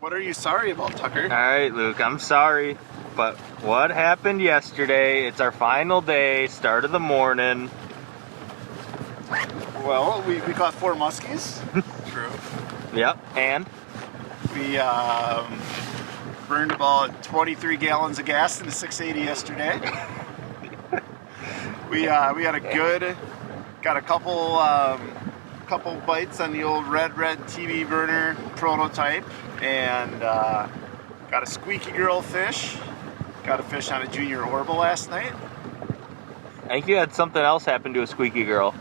What are you sorry about, Tucker? All right, Luke, I'm sorry, but what happened yesterday? It's our final day, start of the morning. Well, we caught 4 muskies. True. Yep, and? We burned about 23 gallons of gas in the 680 yesterday. we had a good, got a couple bites on the old red TV burner prototype, and got a squeaky girl fish. Got a fish on a junior orbital last night. I think you had something else happen to a squeaky girl.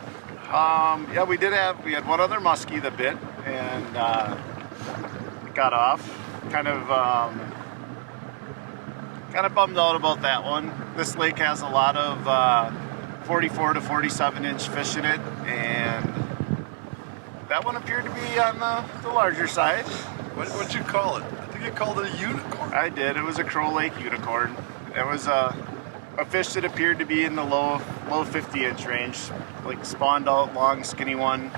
Yeah, we had one other muskie that bit, and it got off. Kind of bummed out about that one. This lake has a lot of 44 to 47 inch fish in it, and that one appeared to be on the larger side. What'd you call it? I think you called it a unicorn. I did. It was a Crow Lake unicorn. It was a fish that appeared to be in the low 50 inch range, like spawned out, long, skinny one.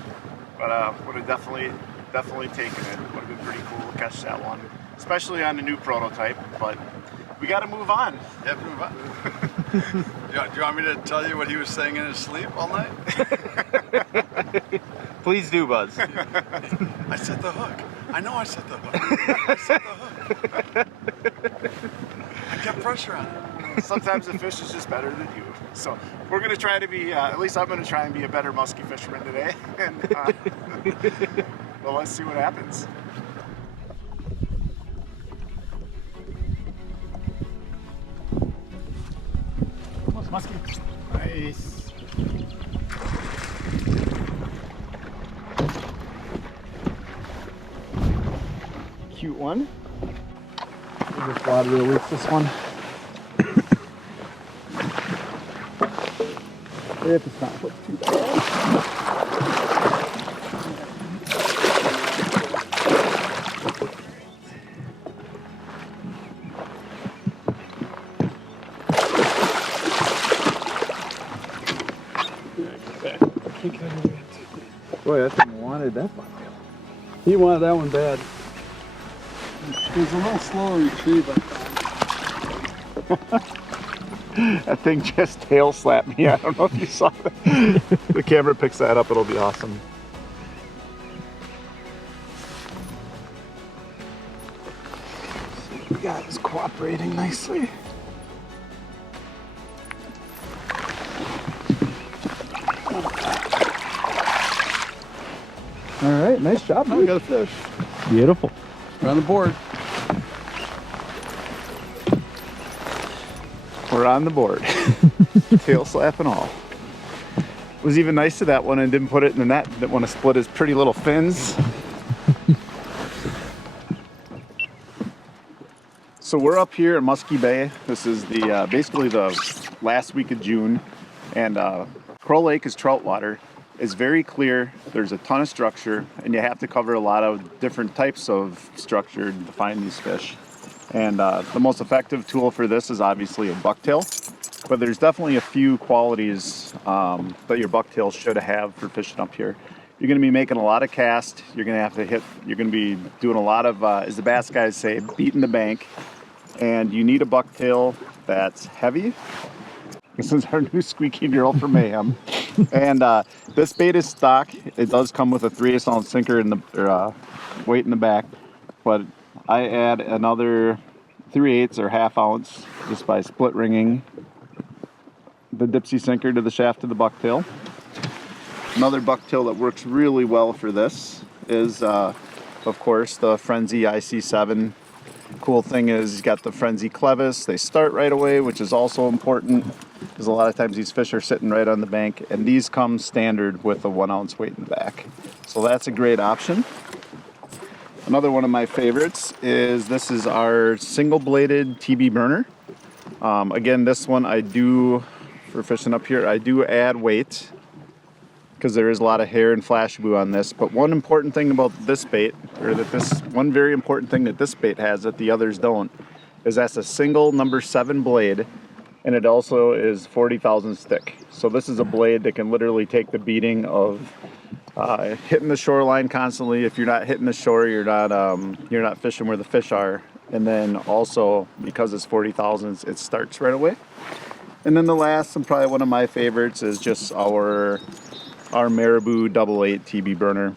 But would have definitely taken it. Would have been pretty cool to catch that one, especially on the new prototype. But we got to move on. Yeah, move on. Do you want me to tell you what he was saying in his sleep all night? Please do, Buzz. I set the hook. I know I set the hook. I set the hook. I kept pressure on it. Sometimes the fish is just better than you. So we're going to try to be, at least I'm going to try and be a better musky fisherman today. And well, let's see what happens. Almost musky. Nice. Cute one. We'll just water release this one. If it's not put too bad. Boy, that thing wanted that one. He wanted that one bad. It was a little slow retrieve, I thought. That thing just tail slapped me. I don't know if you saw that. The camera picks that up, it'll be awesome. The guy is cooperating nicely. All right, nice job. Oh, we got a fish. Beautiful. We're on the board. We're on the board. Tail slap and all. Was even nice to that one and didn't put it in the net. Didn't want to split his pretty little fins. So we're up here at Muskie Bay. This is the basically the last week of June, and Crow Lake is trout water. It's very clear. There's a ton of structure, and you have to cover a lot of different types of structure to find these fish. And the most effective tool for this is obviously a bucktail, but there's definitely a few qualities that your bucktail should have for fishing up here. You're going to be making a lot of cast. You're going to have to hit. You're going to be doing a lot of, as the bass guys say, beating the bank. And you need a bucktail that's heavy. This is our new squeaky girl for Mayhem. And this bait is stock. It does come with a 3/8 ounce sinker in the weight in the back, but I add another 3/8 or ½ ounce just by split ringing the dipsy sinker to the shaft of the bucktail. Another bucktail that works really well for this is, of course, the Frenzy IC7. Cool thing is you got the Frenzy clevis. They start right away, which is also important because a lot of times these fish are sitting right on the bank, and these come standard with a 1 ounce weight in the back. So that's a great option. Another one of my favorites is this is our single bladed TB burner. Again, this one I do, for fishing up here, I do add weight because there is a lot of hair and flash boo on this. But one important thing about this bait, or one very important thing that this bait has that the others don't, is that's a single number 7 blade, and it also is 40,000 stick. So this is a blade that can literally take the beating of Hitting the shoreline constantly. If you're not hitting the shore, you're not fishing where the fish are. And then also, because it's 40,000, it starts right away. And then the last, and probably one of my favorites, is just our Marabou 88 TB burner.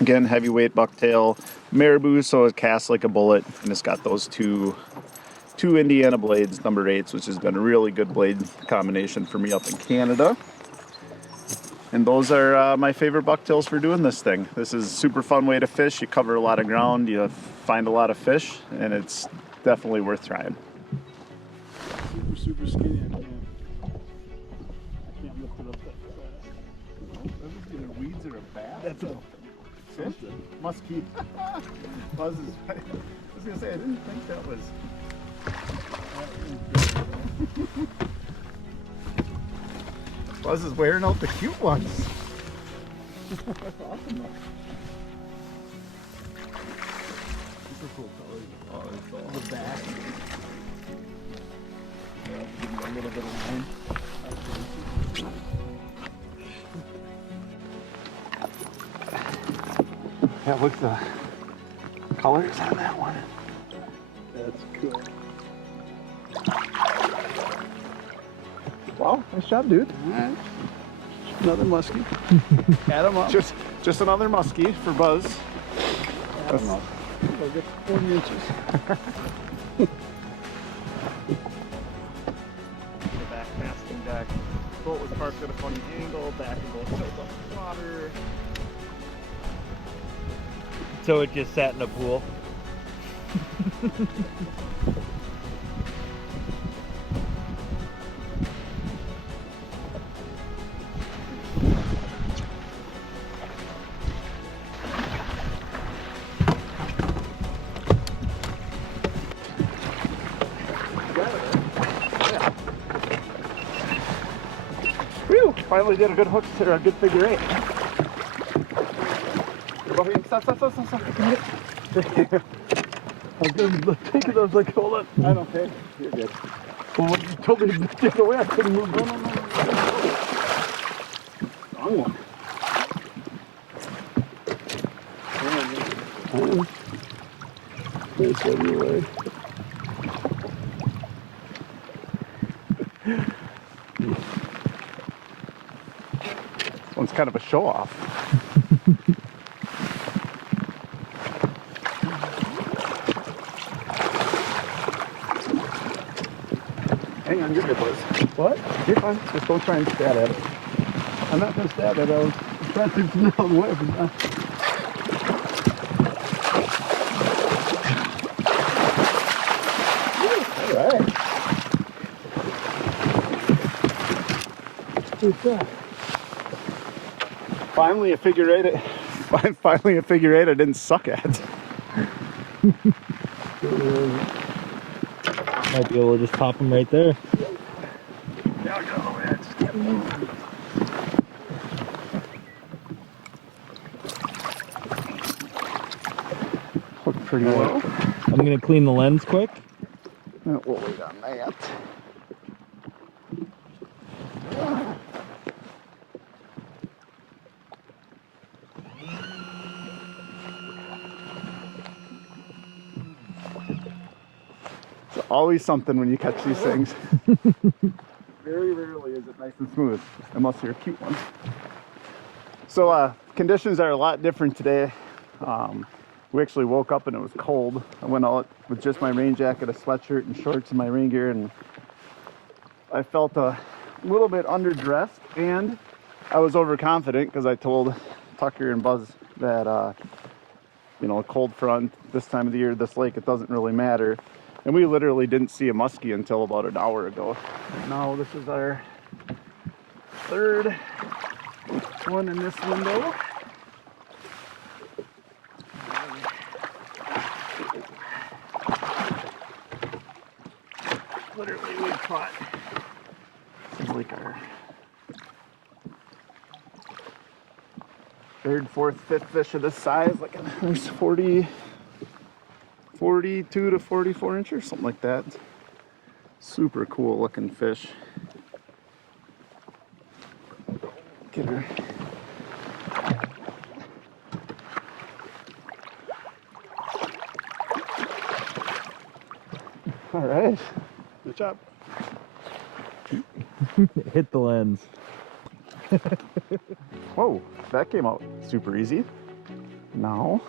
Again, heavyweight bucktail Marabou, so it casts like a bullet, and it's got those two Indiana blades, number 8s, which has been a really good blade combination for me up in Canada. And those are my favorite bucktails for doing this thing. This is a super fun way to fish. You cover a lot of ground, you find a lot of fish, and it's definitely worth trying. Super skinny. I can't lift it up that fast. Those either weeds or a bat. That's a fish. Muskie. Buzz is. I was gonna say I didn't think that was. Buzz is wearing out the cute ones. That's awesome. Super cool colors. Oh, it's all the back. Give me a little bit of line. Yeah, look the colors on that one. That's cool. Wow, nice job, dude. Alright. Another muskie. Add them up. Just another muskie for Buzz. Add them up. I'll get 40 inches. The back casting deck. Boat was parked at a funny angle. Back and boat filled up with water. So it just sat in a pool. Whew! Finally did a good hook or a good figure 8. Stop. I was gonna take it, I was like, hold on. I don't care. You're good. Well, when you told me to take it away, I couldn't move. No. Wrong one. Nice anyway. This one's kind of a show off. Hang on, you're good, Buzz. What? You're fine. Just don't try and stab at it. I'm not gonna stab it. I was trying to get it out of the way, but Alright. who's that? Finally a figure 8. Finally a figure 8 I didn't suck at. Might be able to just pop them right there. Now go all the way. Just keep moving. Look pretty well. I'm gonna clean the lens quick. We'll wait on that. It's always something when you catch these things. Very rarely is it nice and smooth, unless you're cute ones. So conditions are a lot different today. We actually woke up and it was cold. I went out with just my rain jacket, a sweatshirt, and shorts and my rain gear, and I felt a little bit underdressed, and I was overconfident because I told Tucker and Buzz that you know, a cold front this time of the year, this lake, it doesn't really matter. And we literally didn't see a muskie until about an hour ago. Now this is our third one in this window. Literally we caught, seems like our third, fourth, fifth fish of this size, like there's 42 to 44 inches, something like that. Super cool looking fish. Get her All right. Good job. Hit the lens. Whoa, that came out super easy. Now,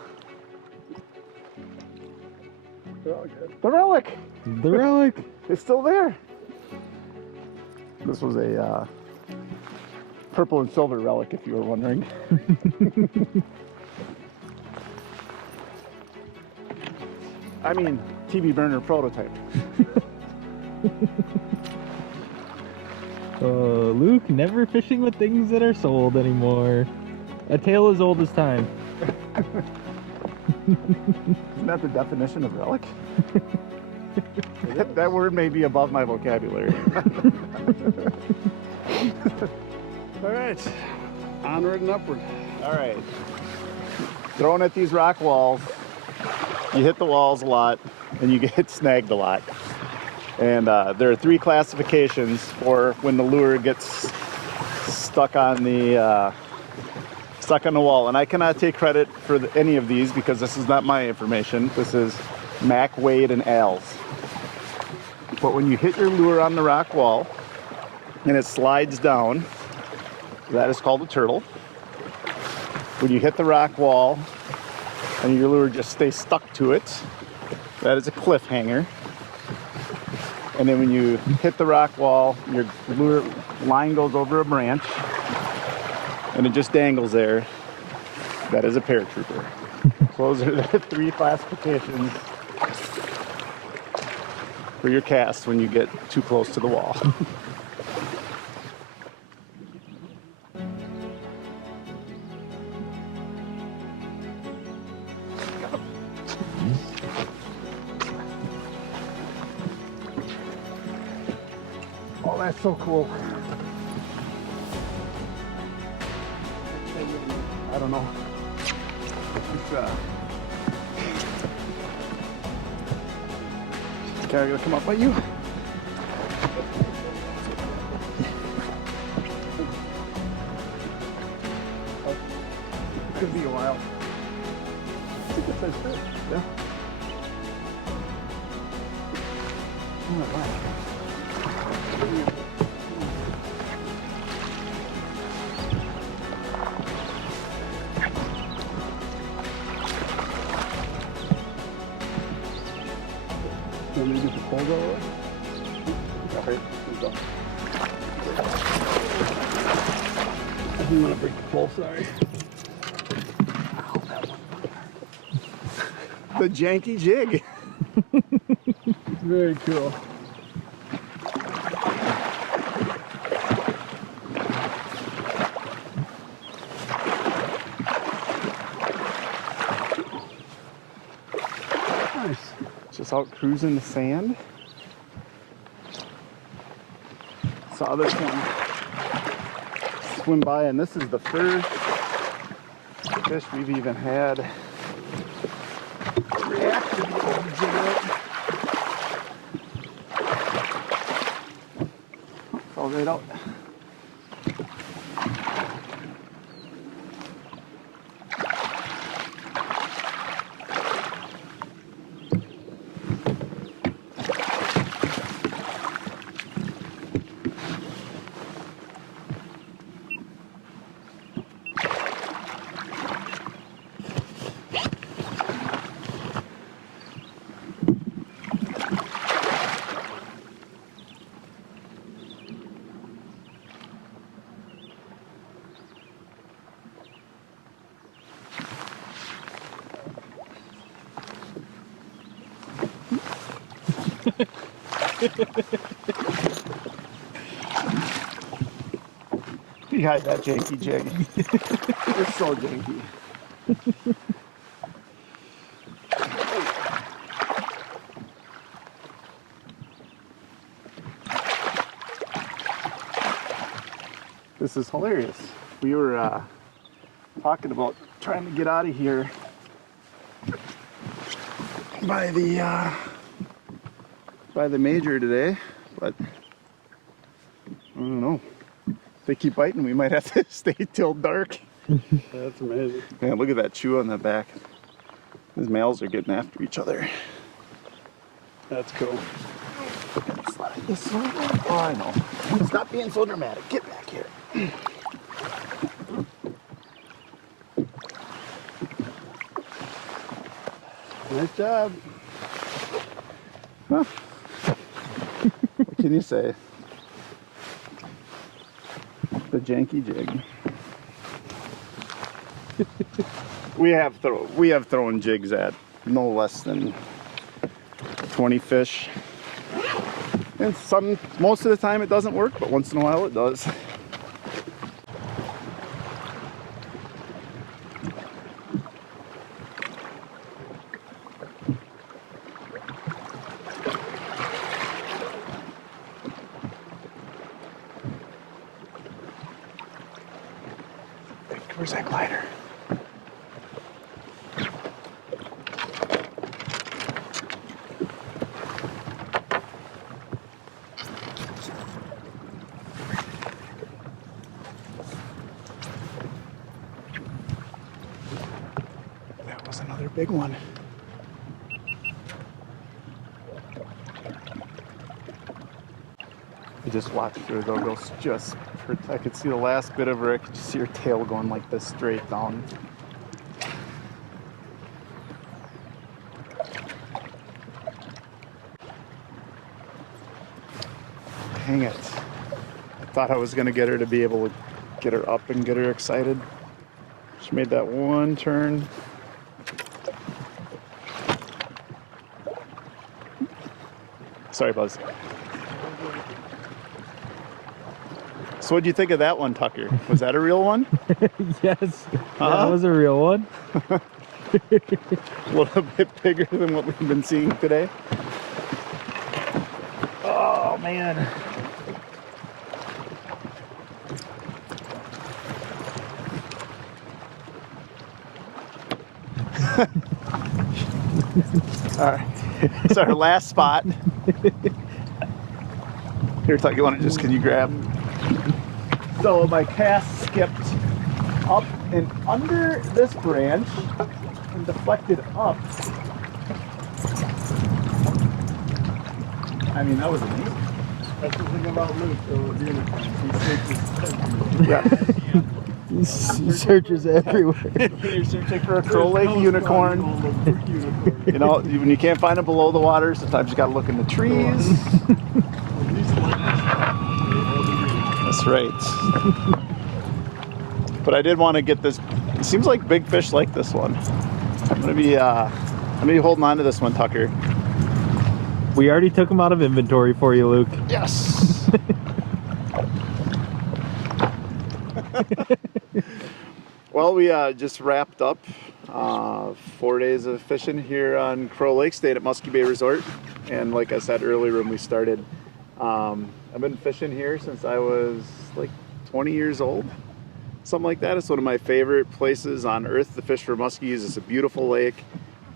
They're all good. the relic. The relic. It's still there. This was a purple and silver relic, if you were wondering. I mean, TV burner prototype. Luke, never fishing with things that are sold anymore. A tale as old as time. Isn't that the definition of relic? That word may be above my vocabulary. All right. Onward and upward. All right. Throwing at these rock walls, you hit the walls a lot and you get snagged a lot. And there are 3 classifications for when the lure gets stuck on the wall. And I cannot take credit for any of these because this is not my information. This is Mac, Wade, and Al's. But when you hit your lure on the rock wall and it slides down, that is called a turtle. When you hit the rock wall and your lure just stays stuck to it, that is a cliffhanger. And then when you hit the rock wall, your lure line goes over a branch and it just dangles there. That is a paratrooper. So those are the 3 classifications for your cast when you get too close to the wall. Oh, that's so cool. I don't know. It's okay, gonna come up by you. Could be a while. Yeah. Oh, wow. You want me to get the pole go away? Okay, here we go. I didn't want to break the pole, sorry. Ow, that one. The janky jig. Very cool. Nice. Just out cruising the sand. Saw this one swim by, and this is the first fish we've even had react to the old jig. Fell right out. Behind that janky jig. It's so janky. This is hilarious. We were talking about trying to get out of here by the major today, but I don't know. If they keep biting, we might have to stay till dark. That's amazing. Man, look at that chew on the back. These males are getting after each other. That's cool. Slide this way. Oh, I know. Stop being so dramatic. Get back here. Nice job. Huh. What can you say? The janky jig. we have thrown jigs at no less than 20 fish. And most of the time it doesn't work, but once in a while it does. Where's that glider? That was another big one. You just watch her though, goes just, I could see the last bit of her, I could just see her tail going like this straight down. Dang it. I thought I was gonna get her to be able to get her up and get her excited. She made that one turn. Sorry, Buzz. So what'd you think of that one, Tucker? Was that a real one? Yes, that was a real one. A little bit bigger than what we've been seeing today. Oh, man. All right, it's our last spot. Here, Tuck, can you grab? So my cast skipped up and under this branch and deflected up. I mean, that was amazing. That's the thing about Luke, though, unicorns. Yeah. He searches everywhere. You're searching for a Crow Lake unicorn. You know, when you can't find it below the water, sometimes you gotta look in the trees. That's right. But I did want to get this. It seems like big fish like this one. I'm gonna be holding on to this one, Tucker. We already took him out of inventory for you, Luke. Yes. Well, we just wrapped up 4 days of fishing here on Crow Lake, stayed at Muskie Bay Resort. And like I said earlier when we started, I've been fishing here since I was like 20 years old, something like that. It's one of my favorite places on earth to fish for muskies. It's a beautiful lake.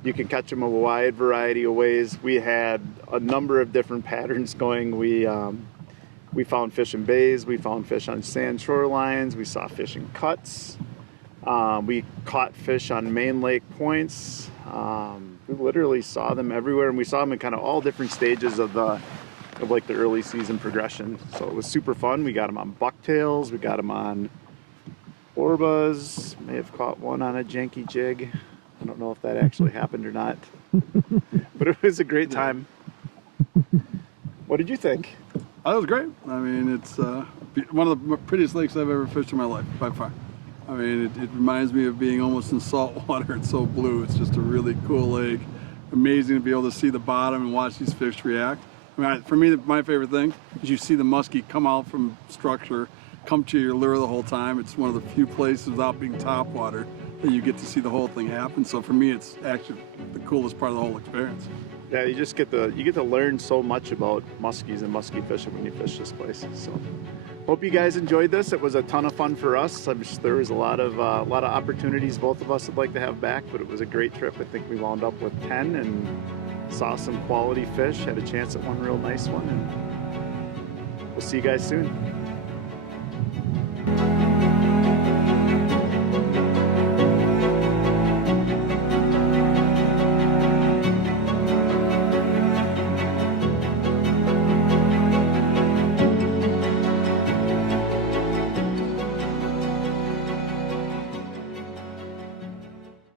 You can catch them a wide variety of ways. We had a number of different patterns going. We found fish in bays, we found fish on sand shorelines, we saw fish in cuts, we caught fish on main lake points. We literally saw them everywhere, and we saw them in kind of all different stages of like the early season progression. So it was super fun. We got them on bucktails, we got them on orbas, may have caught one on a janky jig. I don't know if that actually happened or not, but it was a great time. What did you think? That was great. I mean, it's one of the prettiest lakes I've ever fished in my life, by far. I mean, it reminds me of being almost in salt water. It's so blue. It's just a really cool lake. Amazing to be able to see the bottom and watch these fish react. I mean, for me, my favorite thing is you see the muskie come out from structure, come to your lure the whole time. It's one of the few places without being top water that you get to see the whole thing happen. So for me, it's actually the coolest part of the whole experience. Yeah, you just get to learn so much about muskies and muskie fishing when you fish this place. So, hope you guys enjoyed this. It was a ton of fun for us. There was a lot of opportunities both of us would like to have back, but it was a great trip. I think we wound up with 10 and saw some quality fish. Had a chance at one real nice one, and we'll see you guys soon.